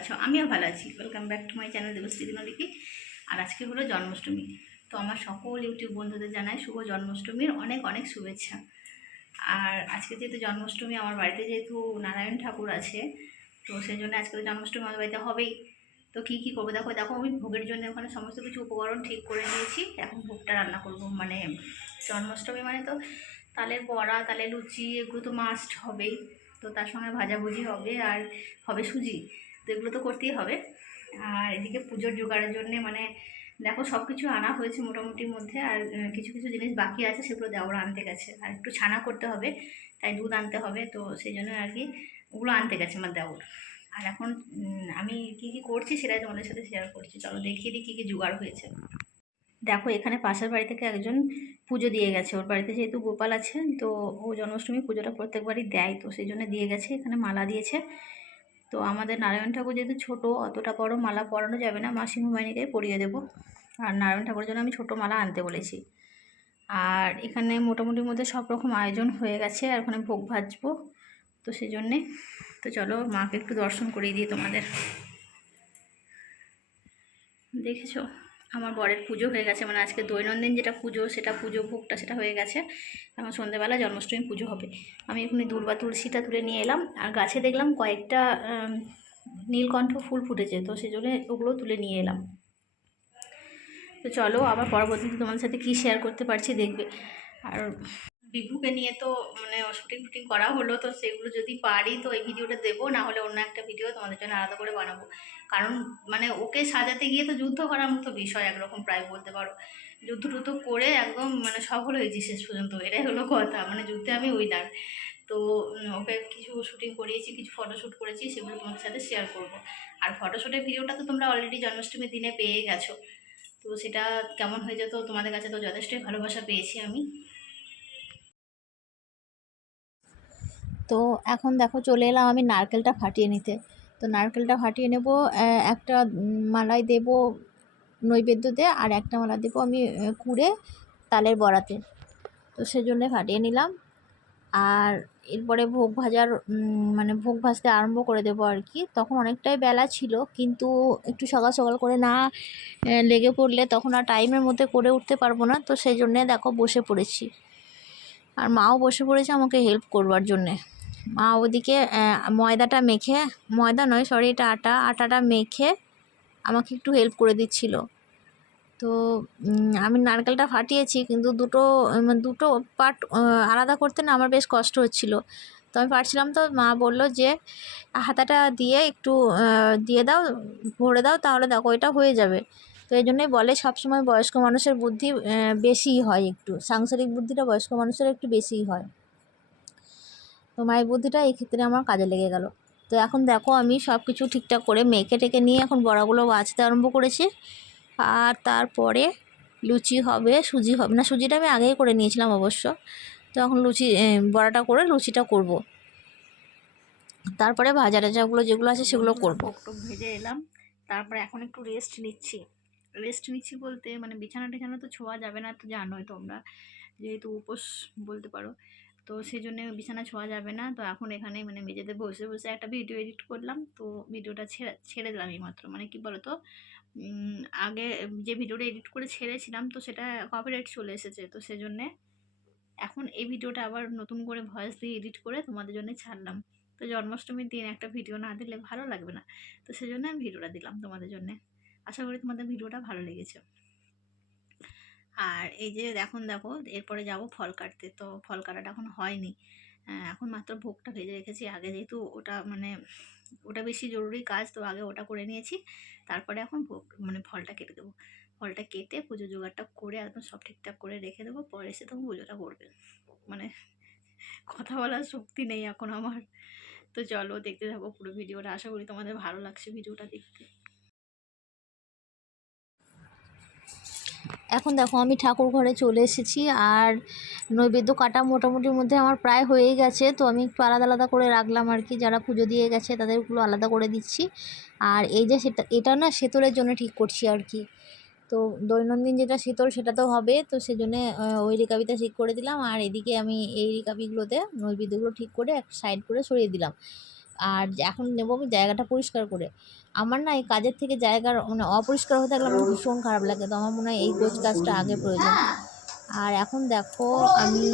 আছো? আমিও ভালো আছি। Welcome back to my channel Debashree Dinlipi. আর আজকে হলো জন্মাষ্টমী। তো আমার সকল ইউটিউব বন্ধুদের জানাই শুভ জন্মাষ্টমীর অনেক অনেক শুভেচ্ছা। আর আজকে যেহেতু জন্মাষ্টমী, আমার বাড়িতে যেহেতু নারায়ণ ঠাকুর আছে, তো সেই জন্য আজকে তো জন্মাষ্টমী আমাদের বাড়িতে হবেই। তো কী কী করবো দেখো দেখো আমি ভোগের জন্য ওখানে সমস্ত কিছু উপকরণ ঠিক করে নিয়েছি। এখন ভোগটা রান্না করব। মানে জন্মাষ্টমী মানে তো তালের বড়া, তালের লুচি, এগুলো তো মাস্ট হবেই। তো তার সঙ্গে ভাজাভুজি হবে, আর হবে সুজি। তো এগুলো তো করতেই হবে। আর এদিকে পুজোর জোগাড়ের জন্যে মানে দেখো সব কিছু আনা হয়েছে মোটামুটির মধ্যে। আর কিছু কিছু জিনিস বাকি আছে, সেগুলো দেওরা আনতে গেছে। আর একটু ছানা করতে হবে, তাই দুধ আনতে হবে। তো সেই জন্য আর কি ওগুলো আনতে গেছে আমার দেওর। আর এখন আমি কি কি করছি সেটাই তোমাদের সাথে শেয়ার করছি। চলো দেখিয়ে দিই কী কী জোগাড় হয়েছে। দেখো এখানে পাশের বাড়ি থেকে একজন পুজো দিয়ে গেছে। ওর বাড়িতে যেহেতু গোপাল আছে, তো ও জন্মাষ্টমী পুজোটা প্রত্যেকবারই দেয়, তো সেই জন্য দিয়ে গেছে। এখানে মালা দিয়েছে। তো আমাদের নারায়ণ ঠাকুর যেহেতু ছোট, অতটা বড় মালা পরানো যাবে না, মা সিংহবাহিনীকে পরিয়ে দেবো। আর নারায়ণ ঠাকুরের জন্য আমি ছোট মালা আনতে বলেছি। আর এখানে মোটামুটির মধ্যে সব রকম আয়োজন হয়ে গেছে। আর ওখানে ভোগ ভাজবো, তো সেই জন্যে তো চলো মাকে একটু দর্শন করিয়ে দিই তোমাদের। দেখেছো আমার বরের পুজো হয়ে গেছে, মানে আজকে দৈনন্দিন যেটা পুজো, সেটা পুজো ভোগটা সেটা হয়ে গেছে। এখন সন্ধ্যেবেলা জন্মাষ্টমী পুজো হবে। আমি এখানে দুর্বা তুলসীটা তুলে নিয়ে এলাম। আর গাছে দেখলাম কয়েকটা নীলকণ্ঠ ফুল ফুটেছে, তো সেই জন্য ওগুলো তুলে নিয়ে এলাম। তো চলো আবার পরবর্তীতে তোমাদের সাথে কী শেয়ার করতে পারছি দেখবে। আর বিভুকে নিয়ে তো মানে শুটিং ফুটিং করা হলো, তো সেগুলো যদি পারি তো এই ভিডিওটা দেবো, না হলে অন্য একটা ভিডিও তোমাদের জন্য আলাদা করে বানাবো। কারণ মানে ওকে সাজাতে গিয়ে তো যুদ্ধ করার মতো বিষয় একরকম প্রায় বলতে পারো। যুদ্ধ টুদ্ধ করে একদম মানে সফল হয়েছি শেষ পর্যন্ত, এটাই হলো কথা। মানে যুদ্ধে আমি উইনার। তো ওকে কিছু শুটিং করিয়েছি, কিছু ফটোশ্যুট করেছি, সেগুলো তোমাদের সাথে শেয়ার করব। আর ফটোশ্যুটের ভিডিওটা তো তোমরা অলরেডি জন্মাষ্টমীর দিনে পেয়ে গেছো। তো সেটা কেমন হয়ে যেত তোমাদের কাছে, তো যথেষ্টই ভালোবাসা পেয়েছি আমি। তো এখন দেখো চলে এলাম আমি নারকেলটা ফাটিয়ে নিতে। তো নারকেলটা ফাটিয়ে নেব, একটা মালাই দেব নৈবেদ্যতে, আর একটা মালা দেবো আমি কুড়ে তালের বড়াতে। তো সেজন্যে ফাটিয়ে নিলাম। আর এরপরে ভোগ ভাজার মানে ভোগ ভাজতে আরম্ভ করে দেবো আর কি। তখন অনেকটাই বেলা ছিল, কিন্তু একটু সকাল সকাল করে না লেগে পড়লে তখন আর টাইমের মধ্যে করে উঠতে পারবো না। তো সেই জন্যে দেখো বসে পড়েছি, আর মাও বসে পড়েছে আমাকে হেল্প করবার জন্যে। মা ওদিকে ময়দাটা মেখে, ময়দা নয় সরি, এটা আটাটা মেখে আমাকে একটু হেল্প করে দিচ্ছিল। তো আমি নারকেলটা ফাটিয়েছি, কিন্তু দুটো পার্ট আলাদা করতে না আমার বেশ কষ্ট হচ্ছিল। তো আমি পারছিলাম, তো মা বলল যে হাতাটা দিয়ে একটু দিয়ে দাও, ভরে দাও, তাহলে দেখো এটা হয়ে যাবে। তো এই জন্যই বলে সবসময় বয়স্ক মানুষের বুদ্ধি বেশিই হয়, একটু সাংসারিক বুদ্ধিটা বয়স্ক মানুষের একটু বেশিই হয়। তো মায়ের বুদ্ধিটা এই ক্ষেত্রে আমার কাজে লেগে গেল। তো এখন দেখো আমি সব কিছু ঠিকঠাক করে মেখে টেকে নিয়ে এখন বড়াগুলো ভাজতে আরম্ভ করেছি। আর তারপরে লুচি হবে, সুজি হবে না, সুজিটা আমি আগেই করে নিয়েছিলাম অবশ্য। তো এখন বড়াটা করে লুচিটা করব। তারপরে ভাজা টাজাগুলো যেগুলো আছে সেগুলো করব। ভোগ টোগ ভেজে এলাম, তারপরে এখন একটু রেস্ট নিচ্ছি। রেস্ট নিচ্ছি বলতে মানে বিছানা টিছানা তো ছোঁয়া যাবে না, তো জানোই তোমরা, যেহেতু উপোস বলতে পারো। তো সেই জন্য বিছানা ছোঁয়া যাবে না। তো এখন এখানে মানে মেঝেতে বসে বসে একটা ভিডিও এডিট করলাম। তো ভিডিওটা ছেড়ে দিলাম এইমাত্র। মানে কি বলো তো, আগে যে ভিডিওটা এডিট করে ছেড়েছিলাম, তো সেটা কপিরাইট চলে এসেছে। তো সেজন্যে এখন এই ভিডিওটা আবার নতুন করে ভয়েস দিয়ে এডিট করে তোমাদের জন্য ছাড়লাম। তো জন্মাষ্টমীর দিন একটা ভিডিও না দিলে ভালো লাগবে না। তো সেজন্য আমি ভিডিওটা দিলাম তোমাদের জন্যে। আশা করি তোমাদের ভিডিওটা ভালো লেগেছে। আর এই যে এখন দেখো এরপরে যাব ফল কাটতে। তো ফল কাটাটা এখন হয়নি, এখন মাত্র ভোগটা ভেজে রেখেছি। আগে যেহেতু ওটা মানে ওটা বেশি জরুরি কাজ, তো আগে ওটা করে নিয়েছি। তারপরে এখন ভোগ মানে ফলটা কেটে দেবো। ফলটা কেটে পুজো জোগাড়টা করে একদম সব ঠিকঠাক করে রেখে দেবো, পরে এসে তখন পুজোটা করবে। মানে কথা বলার শক্তি নেই এখন আমার। তো চলো দেখতে থাকো পুরো ভিডিওটা, আশা করি তোমাদের ভালো লাগছে ভিডিওটা দেখতে। এখন দেখো আমি ঠাকুর ঘরে চলে এসেছি, আর নৈবেদ্য কাটা মোটামুটির মধ্যে আমার প্রায় হয়েই গেছে। তো আমি একটু আলাদা আলাদা করে রাখলাম আর কি, যারা পুজো দিয়ে গেছে তাদেরগুলো আলাদা করে দিচ্ছি। আর এই যে এটা না শীতলের জন্য ঠিক করছি আর কি। তো দৈনন্দিন যেটা শীতল সেটা তো হবে, তো সেজন্য ওই রেকাবিটা ঠিক করে দিলাম। আর এদিকে আমি এই রেকাবিগুলোতে নৈবেদ্যগুলো ঠিক করে এক সাইড করে সরিয়ে দিলাম। আর এখন নেবো আমি জায়গাটা পরিষ্কার করে। আমার না এই কাজের থেকে জায়গার মানে অপরিষ্কার হয়ে থাকলে আমার ভীষণ খারাপ লাগে, তো আমার মনে হয় এই গোছ কাজটা আগে প্রয়োজন। আর এখন দেখো আমি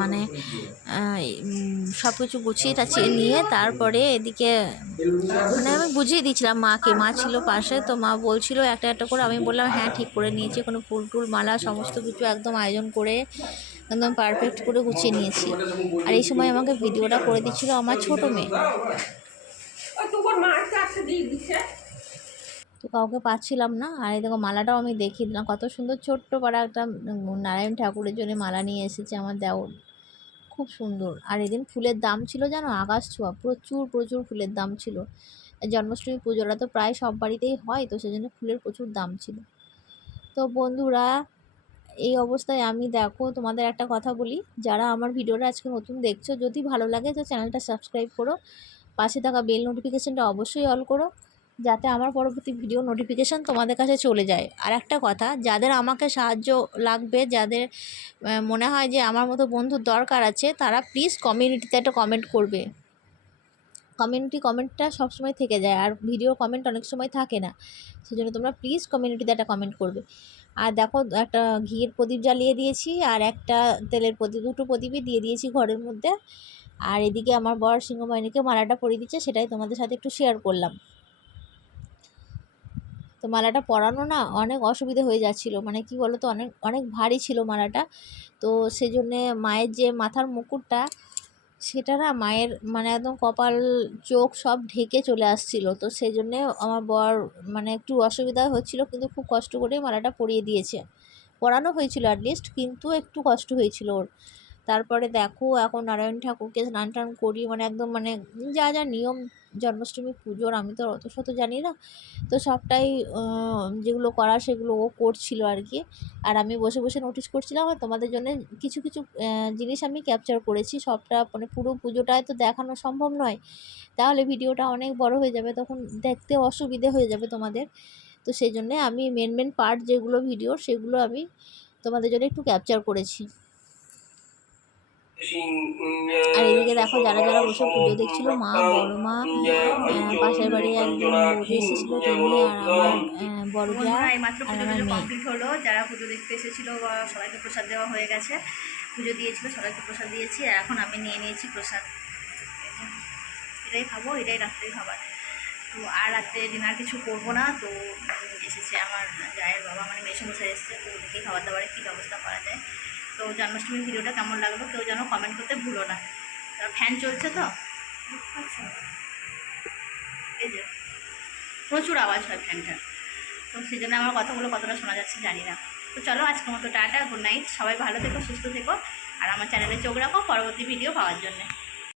মানে সব কিছু গুছিয়ে টাছিয়ে নিয়ে তারপরে এদিকে মানে আমি বুঝিয়ে দিয়েছিলাম মাকে, মা ছিল পাশে, তো মা বলছিল একটা একটা করে, আমি বললাম হ্যাঁ ঠিক করে নিয়েছি, কোনো ফুল টুল মালা সমস্ত কিছু একদম আয়োজন করে একদম পারফেক্ট করে গুছিয়ে নিয়েছি। আর এই সময় আমাকে ভিডিওটা করে দিচ্ছিল আমার ছোটো মেয়ে, তো কাউকে পাচ্ছিলাম না। আর এই দেখো মালাটাও আমি দেখিয়ে দিলাম, কত সুন্দর ছোট্ট পাড়া একটা নারায়ণ ঠাকুরের জন্য মালা নিয়ে এসেছে আমার দেওর, খুব সুন্দর। আর এদিন ফুলের দাম ছিল জানো আকাশ ছোঁয়া, প্রচুর প্রচুর ফুলের দাম ছিল। জন্মাষ্টমী পুজোটা তো প্রায় সব বাড়িতেই হয়, তো সেজন্য ফুলের প্রচুর দাম ছিল। তো বন্ধুরা এই অবস্থায় আমি দেখো তোমাদের একটা কথা বলি, যারা আমার ভিডিওটা আজকে নতুন দেখছো, যদি ভালো লাগে তো চ্যানেলটা সাবস্ক্রাইব করো, পাশে থাকা বেল নোটিফিকেশানটা অবশ্যই অল করো, যাতে আমার পরবর্তী ভিডিও নোটিফিকেশান তোমাদের কাছে চলে যায়। আর একটা কথা, যাদের আমাকে সাহায্য লাগবে, যাদের মনে হয় যে আমার মতো বন্ধুর দরকার আছে, তারা প্লিজ কমিউনিটিতে একটা কমেন্ট করবে। কমেন্টটা সবসময় থেকে যায়, আর ভিডিও কমেন্ট অনেক সময় থাকে না, সেজন্য তোমরা প্লিজ কমিউনিটিতে একটা কমেন্ট করবে। আর দেখো একটা ঘিয়ের প্রদীপ জ্বালিয়ে দিয়েছি, আর একটা তেলের প্রদীপ, দুটো প্রদীপই দিয়ে দিয়েছি ঘরের মধ্যে। আর এদিকে আমার বর সিংহবাহিনীকে মালাটা পরিয়ে দিচ্ছে, সেটাই তোমাদের সাথে একটু শেয়ার করলাম। তো মালাটা পরানো না অনেক অসুবিধা হয়ে যাচ্ছিলো, মানে কি বলো তো, অনেক অনেক ভারী ছিল মালাটা, তো সেজন্যে মায়ের যে মাথার মুকুটটা, সেটা না মায়ের মানে একদম কপাল চোখ সব ঢেকে চলে আসছিলো, তো সেই জন্যে আমার বর মানে একটু অসুবিধা হচ্ছিলো, কিন্তু খুব কষ্ট করে মালাটা পরিয়ে দিয়েছে। পরানো হয়েছিল অ্যাটলিস্ট, কিন্তু একটু কষ্ট হয়েছিল ওর। তারপরে দেখো এখন নারায়ণ ঠাকুরকে স্নান টান করি, মানে একদম মানে যা যা নিয়ম জন্মাষ্টমী পুজোর, আমি তো অত শত জানি না, তো সবটাই যেগুলো করা সেগুলো ও করছিল আর কি। আর আমি বসে বসে নোটিস করছিলাম, আর তোমাদের জন্য কিছু কিছু জিনিস আমি ক্যাপচার করেছি, সবটা মানে পুরো পুজোটায় তো দেখানো সম্ভব নয়, তাহলে ভিডিওটা অনেক বড় হয়ে যাবে, তখন দেখতে অসুবিধে হয়ে যাবে তোমাদের। তো সেই জন্যে আমি মেন পার্ট যেগুলো ভিডিও, সেগুলো আমি তোমাদের জন্য একটু ক্যাপচার করেছি। আর এদিকে দেখো যারা যারা বসে পুজো দেখছিল, মা, বড় মা, পাশের বাড়ি একজন বৌদি এসেছিলো তিনি, আর আমার বড় যা, বন্ধুরা এইমাত্র আর পুজো আমার পুজো মেয়ে। কমপ্লিট হলো, যারা পুজো দেখতে এসেছিলো সবাইকে প্রসাদ দেওয়া হয়ে গেছে, পুজো দিয়েছিল সবাইকে প্রসাদ দিয়েছি, আর এখন আমি নিয়ে নিয়েছি প্রসাদ, এটাই খাবো, এটাই রাত্রেই খাবার। তো আর রাত্রে ডিনার কিছু করবো না, তো এসেছে আমার জায়ের বাবা মানে মেসোমশাই এসেছে, তো ওদেরকে খাবার দাবারের কী ব্যবস্থা করা যায়। তো জন্মাষ্টমীর ভিডিওটা কেমন লাগলো কেউ যেন কমেন্ট করতে ভুলো না। ফ্যান চলছে তো, আচ্ছা এই যে প্রচুর আওয়াজ হয় ফ্যানটার, তো সেই জন্য আমার কথাগুলো কতটা শোনা যাচ্ছে জানি না। তো চলো আজকের মতো টাটা, গুড নাইট, সবাই ভালো থেকো, সুস্থ থেকো, আর আমার চ্যানেলে চোখ রাখো পরবর্তী ভিডিও পাওয়ার জন্য।